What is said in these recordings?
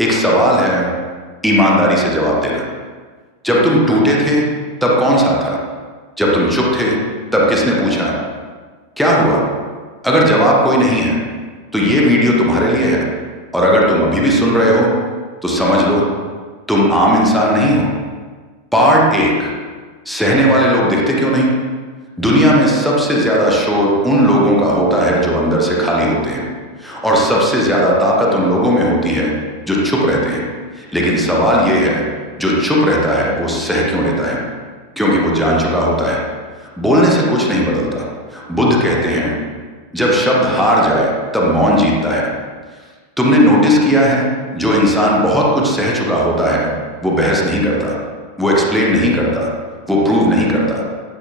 एक सवाल है, ईमानदारी से जवाब देना। जब तुम टूटे थे तब कौन सा था? जब तुम चुप थे तब किसने पूछा क्या हुआ? अगर जवाब कोई नहीं है तो ये वीडियो तुम्हारे लिए है। और अगर तुम अभी भी सुन रहे हो तो समझ लो तुम आम इंसान नहीं हो। पार्ट 1, सहने वाले लोग दिखते क्यों नहीं? दुनिया में सबसे ज्यादा शोर उन लोगों का होता है जो अंदर से खाली होते हैं, और सबसे ज्यादा ताकत उन लोगों में होती है जो चुप रहते हैं। लेकिन सवाल यह है, जो चुप रहता है वो सह क्यों लेता है? क्योंकि वो जान चुका होता है बोलने से कुछ नहीं बदलता। बुद्ध कहते हैं जब शब्द हार जाए तब मौन जीतता है। तुमने नोटिस किया है, जो इंसान बहुत कुछ सह चुका होता है वो बहस नहीं करता, वो एक्सप्लेन नहीं करता, वो प्रूव नहीं करता,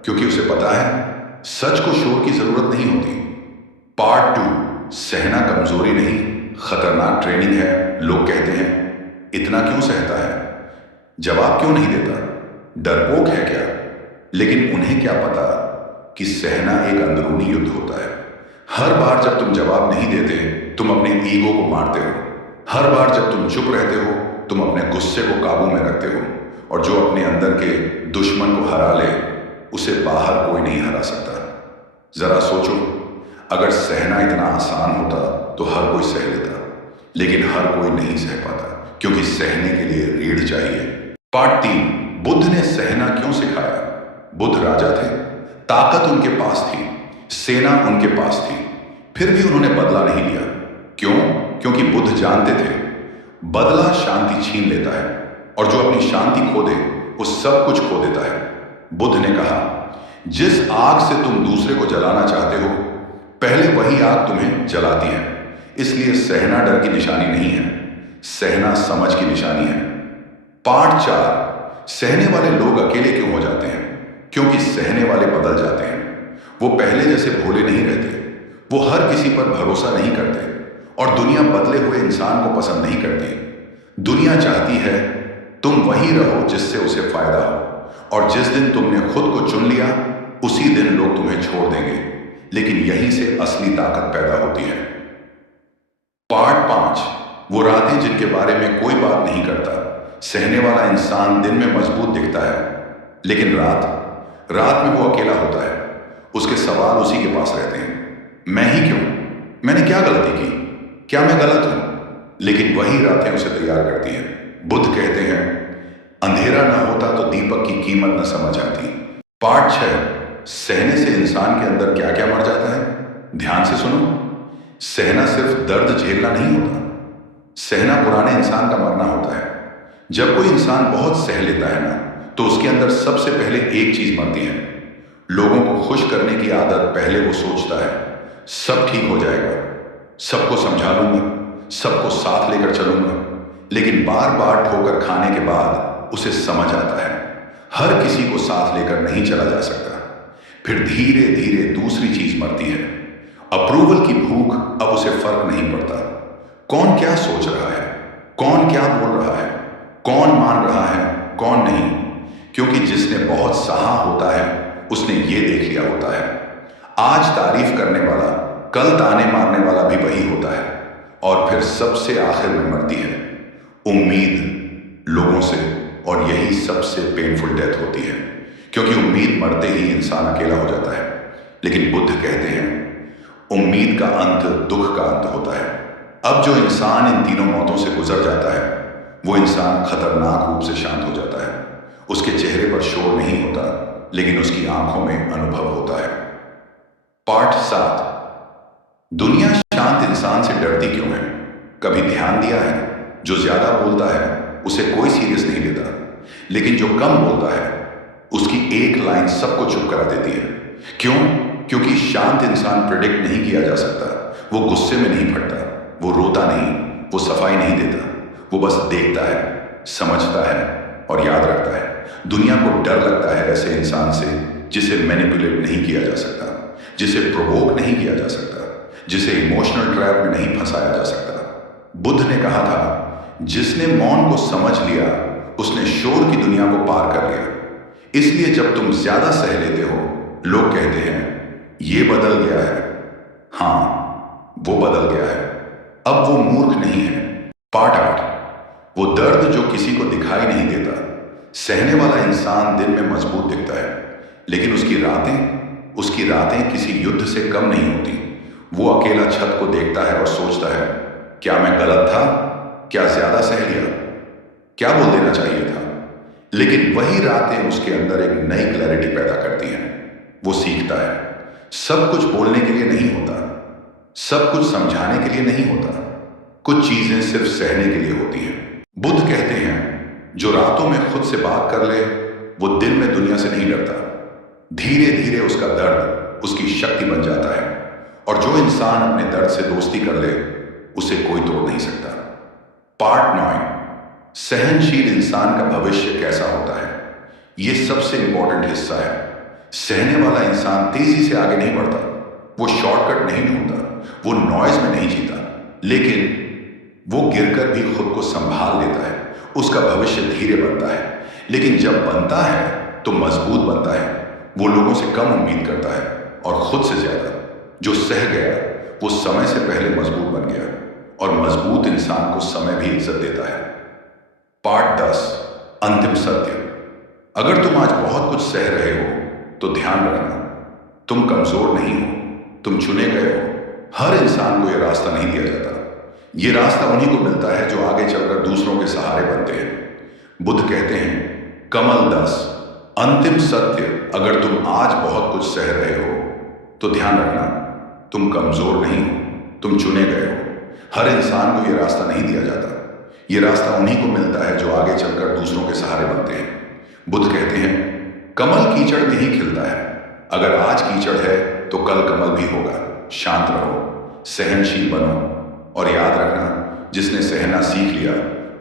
क्योंकि उसे पता है सच को शोर की जरूरत नहीं होती। पार्ट 2, सहना कमजोरी नहीं, खतरनाक ट्रेनिंग है। लोग कहते हैं इतना क्यों सहता है? जवाब क्यों नहीं देता? डरपोक है क्या? लेकिन उन्हें क्या पता कि सहना एक अंदरूनी युद्ध होता है। हर बार जब तुम जवाब नहीं देते तुम अपने ईगो को मारते हो। हर बार जब तुम चुप रहते हो तुम अपने गुस्से को काबू में रखते हो। और जो अपने अंदर के दुश्मन को हरा ले उसे बाहर कोई नहीं हरा सकता। जरा सोचो, अगर सहना इतना आसान होता तो हर कोई सह लेता, लेकिन हर कोई नहीं सह पाता क्योंकि सहने के लिए रीढ़ चाहिए। पार्ट 3, बुद्ध ने सहना क्यों सिखाया? बुद्ध राजा थे, ताकत उनके पास थी, सेना उनके पास थी, फिर भी उन्होंने बदला नहीं लिया। क्यों? क्योंकि बुद्ध जानते थे बदला शांति छीन लेता है, और जो अपनी शांति खो दे वो सब कुछ खो देता है। बुद्ध ने कहा जिस आग से तुम दूसरे को जलाना चाहते हो पहले वही आग तुम्हें जलाती है। इसलिए सहना डर की निशानी नहीं है, सहना समझ की निशानी है। पार्ट 4, सहने वाले लोग अकेले क्यों हो जाते हैं? क्योंकि सहने वाले बदल जाते हैं। वो पहले जैसे भोले नहीं रहते, वो हर किसी पर भरोसा नहीं करते, और दुनिया बदले हुए इंसान को पसंद नहीं करती। दुनिया चाहती है तुम वही रहो जिससे उसे फायदा हो, और जिस दिन तुमने खुद को चुन लिया उसी दिन लोग तुम्हें छोड़ देंगे। लेकिन यहीं से असली ताकत पैदा होती है। पार्ट 5, वो रातें जिनके बारे में कोई बात नहीं करता। सहने वाला इंसान दिन में मजबूत दिखता है, लेकिन रात में वो अकेला होता है। उसके सवाल उसी के पास रहते हैं, मैं ही क्यों? मैंने क्या गलती की? क्या मैं गलत हूं? लेकिन वही रातें उसे तैयार करती हैं। बुद्ध कहते हैं अंधेरा ना होता तो दीपक की कीमत न समझ आती। पार्ट 6, सहने से इंसान के अंदर क्या क्या मर जाता है? ध्यान से सुनो, सहना सिर्फ दर्द झेलना नहीं होता, सहना पुराने इंसान का मरना होता है। जब कोई इंसान बहुत सह लेता है ना, तो उसके अंदर सबसे पहले एक चीज मरती है। लोगों को खुश करने की आदत। पहले वो सोचता है सब ठीक हो जाएगा, सबको समझा लूंगा, सबको साथ लेकर चलूंगा। लेकिन बार बार ठोकर खाने के बाद उसे समझ आता है हर किसी को साथ लेकर नहीं चला जा सकता। फिर धीरे धीरे दूसरी चीज मरती है, अप्रूवल की भूख। अब उसे फर्क नहीं पड़ता कौन क्या सोच रहा है, कौन क्या बोल रहा है, कौन मान रहा है, कौन नहीं। क्योंकि जिसने बहुत सहा होता है उसने ये देख लिया होता है आज तारीफ करने वाला कल ताने मारने वाला भी वही होता है। और फिर सबसे आखिर में मरती है उम्मीद लोगों से, और यही सबसे पेनफुल डेथ होती है, क्योंकि उम्मीद मरते ही इंसान अकेला हो जाता है। लेकिन बुद्ध कहते हैं उम्मीद का अंत दुख का अंत होता है। अब जो इंसान इन तीनों मौतों से गुजर जाता है वो इंसान खतरनाक रूप से शांत हो जाता है। उसके चेहरे पर शोर नहीं होता, लेकिन उसकी आंखों में अनुभव होता है। पार्ट 7, दुनिया शांत इंसान से डरती क्यों है? कभी ध्यान दिया है जो ज्यादा बोलता है उसे कोई सीरियस नहीं लेता, लेकिन जो कम बोलता है उसकी एक लाइन सबको चुप करा देती है। क्यों? क्योंकि शांत इंसान प्रेडिक्ट नहीं किया जा सकता। वो गुस्से में नहीं फटता, वो रोता नहीं, वो सफाई नहीं देता, वो बस देखता है, समझता है और याद रखता है। दुनिया को डर लगता है ऐसे इंसान से जिसे मैनिपुलेट नहीं किया जा सकता, जिसे प्रोवोक नहीं किया जा सकता, जिसे इमोशनल ट्रैप में नहीं फंसाया जा सकता। बुद्ध ने कहा था जिसने मौन को समझ लिया उसने शोर की दुनिया को पार कर लिया। इसलिए जब तुम ज्यादा सह लेते हो लोग कहते हैं ये बदल गया है। हाँ, वो बदल गया है, अब वो मूर्ख नहीं है। पार्ट 8, वो दर्द जो किसी को दिखाई नहीं देता। सहने वाला इंसान दिन में मजबूत दिखता है, लेकिन उसकी रातें किसी युद्ध से कम नहीं होती। वो अकेला छत को देखता है और सोचता है, क्या मैं गलत था? क्या ज्यादा सह लिया? क्या बोल देना चाहिए था? लेकिन वही रातें उसके अंदर एक नई क्लैरिटी पैदा करती हैं। वो सीखता है, सब कुछ बोलने के लिए नहीं होता, सब कुछ समझाने के लिए नहीं होता, कुछ चीजें सिर्फ सहने के लिए होती हैं। बुद्ध कहते हैं, जो रातों में खुद से बात कर ले वो दिन में दुनिया से नहीं डरता। धीरे धीरे उसका दर्द उसकी शक्ति बन जाता है, और जो इंसान अपने दर्द से दोस्ती कर ले उसे कोई तोड़ नहीं सकता। पार्ट 9, सहनशील इंसान का भविष्य कैसा होता है। यह सबसे इंपॉर्टेंट हिस्सा है। सहने वाला इंसान तेजी से आगे नहीं बढ़ता, वो शॉर्टकट नहीं ढूंढता, वो नॉइज में नहीं जीता, लेकिन वो गिरकर भी खुद को संभाल लेता है। उसका भविष्य धीरे बनता है, लेकिन जब बनता है तो मजबूत बनता है। वो लोगों से कम उम्मीद करता है और खुद से ज्यादा। जो सह गया वो समय से पहले मजबूत बन गया, और मजबूत इंसान को समय भी इज्जत देता है। पार्ट 10, अंतिम सत्य। अगर तुम आज बहुत कुछ सह रहे हो तो ध्यान रखना, तुम कमजोर नहीं हो, तुम चुने गए हो। हर इंसान को यह रास्ता नहीं दिया जाता। ये रास्ता उन्हीं को मिलता है जो आगे चलकर दूसरों के सहारे बनते हैं। बुद्ध कहते हैं, कमल 10, अंतिम सत्य। अगर तुम आज बहुत कुछ सह रहे हो तो ध्यान रखना, तुम कमजोर नहीं हो, तुम चुने गए हो। हर इंसान को यह रास्ता नहीं दिया जाता। यह रास्ता उन्हीं को मिलता है जो आगे चलकर दूसरों के सहारे बनते हैं। बुद्ध कहते हैं, कमल कीचड़ में ही खिलता है। अगर आज कीचड़ है तो कल कमल भी होगा। शांत रहो, सहनशील बनो, और याद रखना, जिसने सहना सीख लिया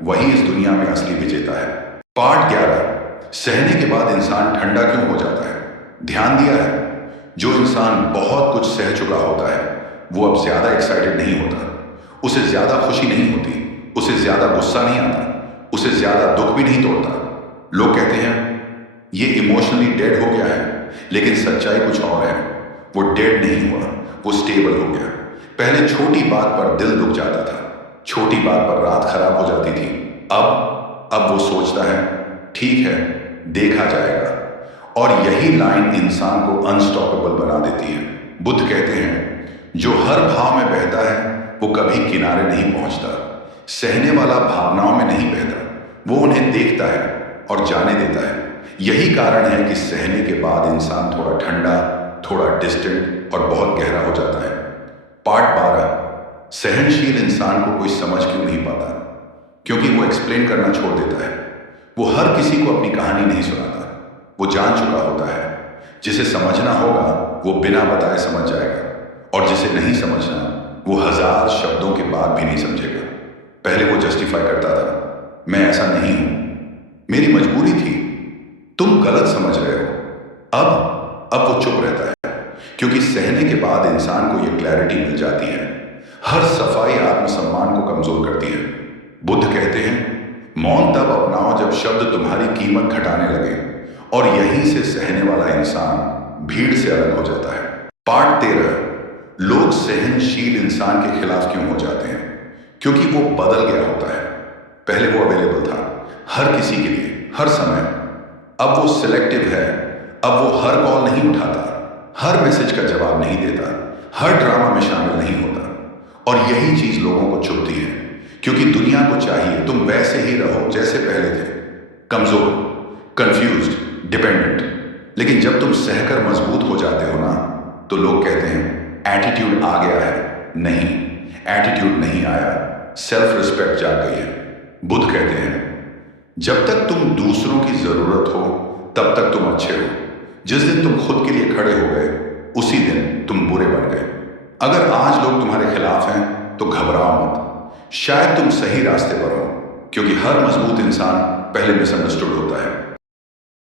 वही इस दुनिया में असली विजेता है। पार्ट 11, सहने के बाद इंसान ठंडा क्यों हो जाता है। ध्यान दिया है, जो इंसान बहुत कुछ सह चुका होता है वो अब ज्यादा एक्साइटेड नहीं होता, उसे ज्यादा खुशी नहीं होती, उसे ज्यादा गुस्सा नहीं आता, उसे ज्यादा दुख भी नहीं तोड़ता। लोग कहते हैं ये इमोशनली डेड हो गया है, लेकिन सच्चाई कुछ और है। वो डेड नहीं हुआ, वो स्टेबल हो गया। पहले छोटी बात पर दिल दुख जाता था, छोटी बात पर रात खराब हो जाती थी। अब वो सोचता है, ठीक है, देखा जाएगा। और यही लाइन इंसान को अनस्टॉपेबल बना देती है। बुद्ध कहते हैं, जो हर भाव में बहता है वो कभी किनारे नहीं पहुंचता। सहने वाला भावनाओं में नहीं बहता, वो उन्हें देखता है और जाने देता है। यही कारण है कि सहने के बाद इंसान थोड़ा ठंडा, थोड़ा डिस्टेंट और बहुत गहरा हो जाता है। पार्ट 12, सहनशील इंसान को कोई समझ क्यों नहीं पाता। क्योंकि वो एक्सप्लेन करना छोड़ देता है। वो हर किसी को अपनी कहानी नहीं सुनाता। वो जान चुका होता है, जिसे समझना होगा वो बिना बताए समझ जाएगा, और जिसे नहीं समझना वो 1000 शब्दों के बाद भी नहीं समझेगा। पहले वो जस्टिफाई करता था, मैं ऐसा नहीं हूं, मेरी मजबूरी थी, तुम गलत समझ रहे हो। अब वो चुप रहता है, क्योंकि सहने के बाद इंसान को यह क्लैरिटी मिल जाती है। हर सफाई आत्मसम्मान को कमजोर करती है। बुद्ध कहते हैं, मौन तब अपनाओ जब शब्द तुम्हारी कीमत घटाने लगे, और यहीं से सहने वाला इंसान भीड़ से अलग हो जाता है। पार्ट 13, लोग सहनशील इंसान के खिलाफ क्यों हो जाते हैं। क्योंकि वो बदल गया होता है। पहले वो अवेलेबल था हर किसी के लिए, हर समय। अब वो सिलेक्टिव है। अब वो हर कॉल नहीं उठाता, हर मैसेज का जवाब नहीं देता, हर ड्रामा में शामिल नहीं होता। और यही चीज लोगों को चुभती है, क्योंकि दुनिया को चाहिए तुम वैसे ही रहो जैसे पहले थे, कमजोर, कंफ्यूज्ड, डिपेंडेंट। लेकिन जब तुम सहकर मजबूत हो जाते हो ना, तो लोग कहते हैं एटीट्यूड आ गया है। नहीं, एटीट्यूड नहीं आया, सेल्फ रिस्पेक्ट जाग गई है। बुद्ध कहते हैं, जब तक तुम दूसरों की जरूरत हो तब तक तुम अच्छे हो। जिस दिन तुम खुद के लिए खड़े हो गए उसी दिन तुम बुरे बन गए। अगर आज लोग तुम्हारे खिलाफ हैं तो घबराओ मत, शायद तुम सही रास्ते पर हो, क्योंकि हर मजबूत इंसान पहले मिसअंडरस्टूड होता है।